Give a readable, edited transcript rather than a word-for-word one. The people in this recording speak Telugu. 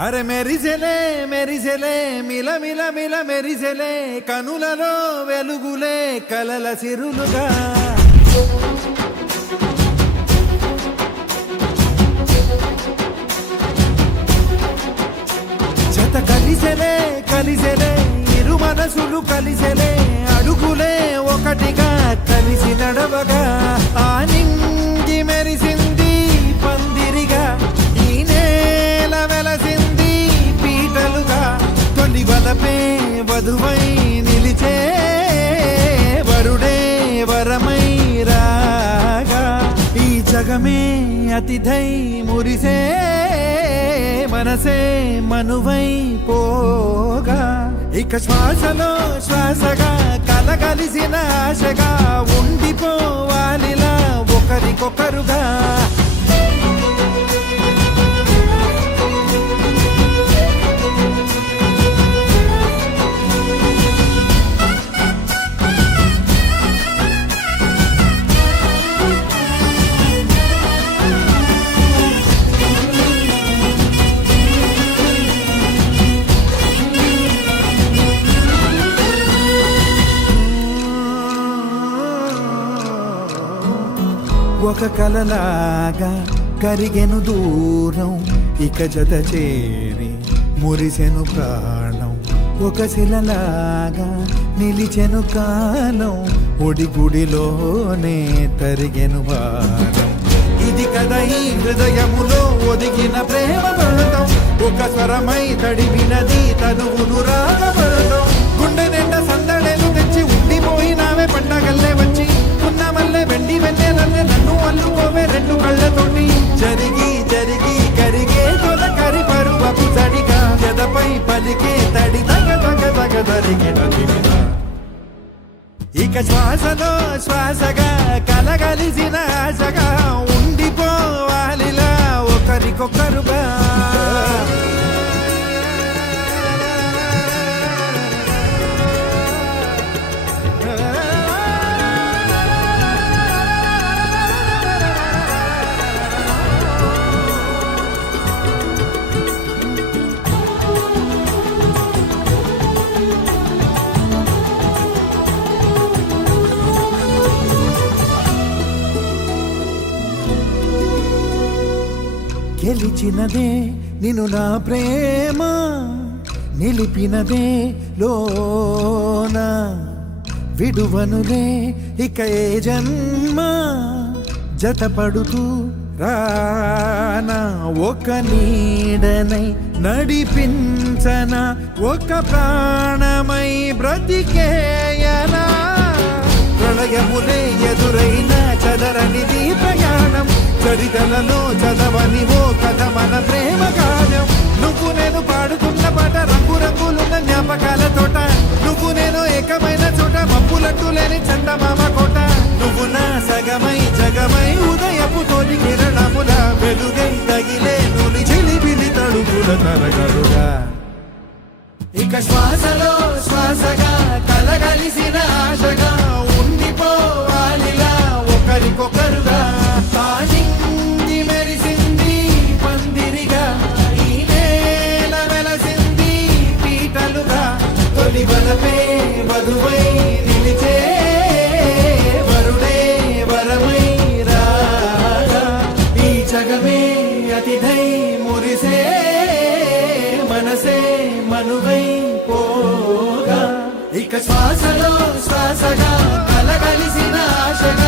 అరే మెరిసెలే మెరిసెలే మిల మిల మిల మెరిసెలే కనులలో వెలుగులే కలల సిరులుగా జత కలిసెలే కలిసెలే ఇరు మనసులు కలిసెలే అడుగులే ఒకటిగా కలిసి నడవగా ఆ నింగి మెరిసింది పందిరిగా ఈ నేల వెలసింది పీటలుగా తొలి వలపే వధువై నిలిచే వరుడే వరమై రాగా ఈ జగమే అతిథై మురిసే మనసే మనువై పోగా ఇక శ్వాసలో శ్వాసగా కలగలిసిన ఆశగా ఉండిపోవాలిలా ఒకరికొకరుగా ఒక కలలాగా కరిగెను దూరం ఇక జత చేరి మురిసెను ప్రాణం ఒక శిలలాగా నిలిచెను కాలం ఒడిగుడిలోనే తరిగెను వారం ఇది కదా ఈ హృదయములో ఒదిగిన ప్రేమ పడతాం ఒక స్వరమై తడివినది తనువును రాగపడతాం గుండె నిండా సందడేలు తెచ్చి ఉండిపోయినావే పండగల్లే వచ్చి ఉన్న మల్లె వెండి వెన్నెలల్లే నన్ను అల్లుకోవే రెండు కళ్ళతోటి జరిగి జరిగి కరిగే తొలకరి పరువపు తడిగా ఎదపై పలికే తడి తగ తగ తగ తరిగిన ఇక శ్వాసలో శ్వాసగా కలగలిసిన ఆశగా ఉండిపోవాలిలా ఒకరికొకరుగా గెలిచినదే నిన్ను నా ప్రేమ నిలిపినదే లోన విడువనులే ఇక ఏ జన్మ జతపడుతూ రానా ఒక నీడనై నడిపించన ఒక ప్రాణమై బ్రతికేయనా ప్రళయములే ఎదురైన చదరనిది ప్రయాణం చరితలలో చదవని ఓ కథ మన ప్రేమ గానం నువ్వు నేను పాడుతున్న పాట రంగు రంగులున్న జ్ఞాపకాల తోట నువ్వు నేను ఏకమైన చోట మబ్బులంటూ లేని చందమామ కోట నువ్వు నా సగమై జగమై ఉదయపు తోటి కిరణముల వెలుగై తగిలే నులి చిలిబిలి తడుగుల తరగలుగా ఇక శ్వాసలో శ్వాసగా కలగలిసిన ఆశగా ఉండిపోవాలిలా ఒకరికొకరుగా తానింగి మెరిసింది పందిరిగా ఈ నేల వెలసింది పీటలుగా తొలి వలపే వధువై నిలిచే వరుడే వరమై రాగా ఈ జగమే అతిథై మురిసే మనసే మనువై పోగా ఇక శ్వాసలో శ్వాసగా కలగలిసిన ఆశగా